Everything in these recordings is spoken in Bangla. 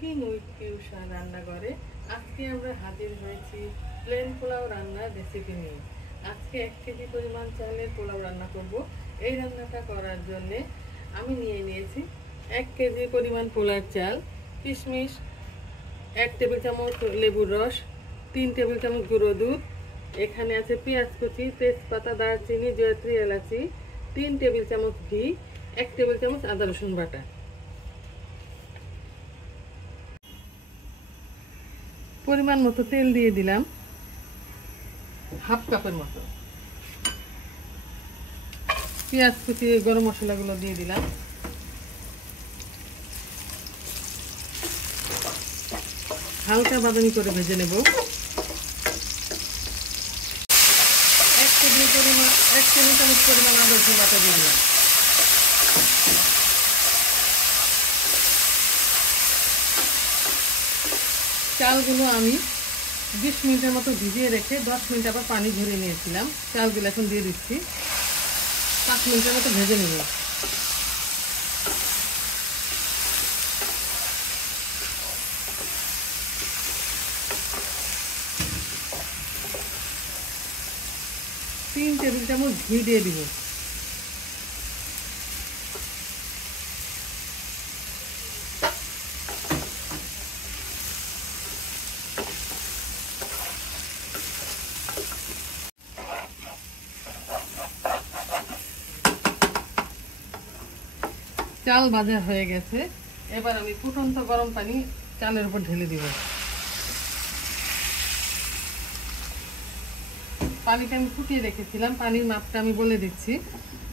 কুকিং উইথ পিউষা রান্নাঘরে আজকে আমরা হাজির হয়েছি প্লেন পোলাও রান্নার রেসিপি নিয়ে। আজকে 1 কেজি পরিমাণ চালের পোলাও রান্না করব। এই রান্নাটা করার জন্য আমি নিয়েছি 1 কেজি পরিমাণ পোলার চাল, কিশমিশ, 1 টেবিল চামচ লেবুর রস, 3 টেবিল চামচ গুঁড়ো দুধ, এখানে আছে পেঁয়াজ কুচি, তেজপাতা, দারচিনি, জয়ত্রী, এলাচি, 3 টেবিল চামচ ঘি, 1 টেবিল চামচ আদা রসুন বাটা। পরিমাণ মতো তেল দিয়ে দিলাম, হাফ কাপের মতো। পেঁয়াজ কুচি, গরম মশলাগুলো দিয়ে দিলাম। হালকা বাদামি করে ভেজে নেব। 1 টেবিল চামচ পরিমাণ আদা রসুন বাটা দিয়ে দিলাম। চালগুলো আমি 20 মিনিটের মতো ভিজিয়ে রেখে 10 মিনিট আবার পানি ঝরিয়ে নিয়েছিলাম। চালগুলো এখন দিয়ে দিচ্ছি, 5 মিনিটের মতো ভেজে নেব। তিন টেবিল চামচ ঘি দিয়ে দিব। চাল ভাজা হয়ে গেছে, এবার আমি ফুটন্ত গরম পানি চালের উপর ঢেলে দিব। পানিটা আমি ফুটিয়ে রেখেছিলাম, পানির মাপটা আমি বলে দিচ্ছি।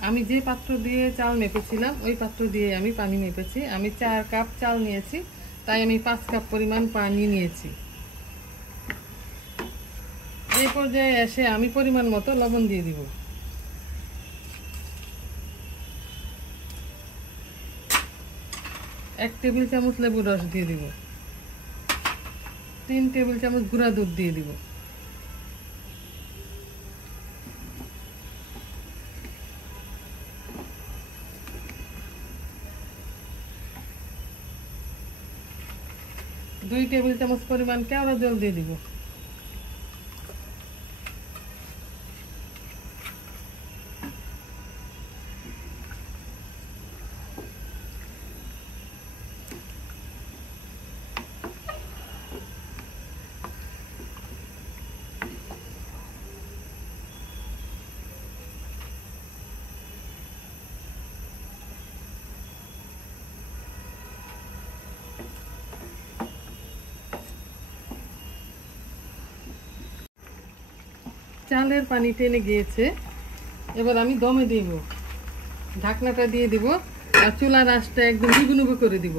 আমি যে পাত্র দিয়ে চাল মেপেছিলাম ওই পাত্র দিয়ে আমি পানি মেপেছি। আমি 4 কাপ চাল নিয়েছি, তাই আমি 5 কাপ পরিমাণ পানি নিয়েছি। এই পর্যায়ে এসে আমি পরিমাণ মতো লবণ দিয়ে দিব। এক টেবিল চামচ লেবুর রস দিয়ে দিব। 3 টেবিল চামচ গুঁড়া দুধ দিয়ে দিব। দুই টেবিল চামচ পরিমাণ কেওড়া জল দিয়ে দিব। চালের পানি টেনে গিয়েছে, এবার আমি দমে দিব। ঢাকনাটা দিয়ে দিব আর চুলার আঁচটা একদম নিবু করে দিব।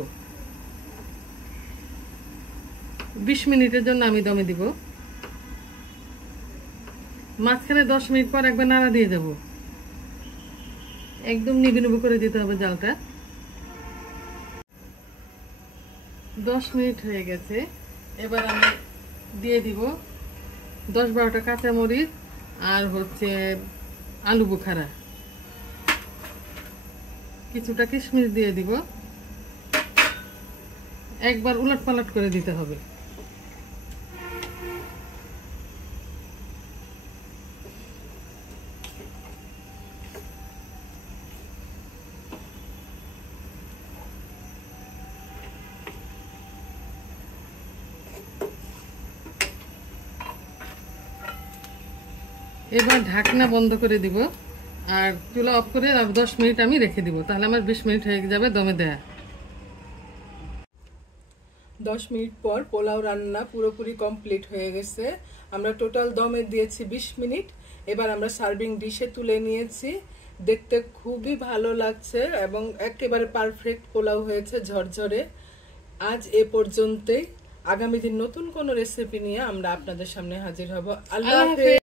20 মিনিটের জন্য আমি দমে দিব। মাঝখানে 10 মিনিট পর একবার নাড়া দিয়ে যাব। একদম নিবু করে দিতে হবে জালটা। 10 মিনিট হয়ে গেছে, এবার আমি দিয়ে দিব 10-12টা কাঁচামরিচ আর আলু বোখারা, কিছুটা কিশমিশ দিয়ে দিব। একবার উলট পালট করে দিতে হবে। এবার ঢাকনা বন্ধ করে দিব আর চুলা অফ করে 10 মিনিট আমি রেখে দিব। তাহলে আমার 20 মিনিট হয়ে যাবে দমে দেয়া। 10 মিনিট পর পোলাও রান্না পুরোপুরি কমপ্লিট হয়ে গেছে। আমরা টোটাল দমে দিয়েছি 20 মিনিট। এবার আমরা সার্ভিং ডিশে তুলে নিয়েছি। দেখতে খুবই ভালো লাগছে এবং একেবারে পারফেক্ট পোলাও হয়েছে, ঝরঝরে। আজ এ পর্যন্তই। আগামী দিন নতুন কোনো রেসিপি নিয়ে আমরা আপনাদের সামনে হাজির হব। আল্লাহ হাফেজ।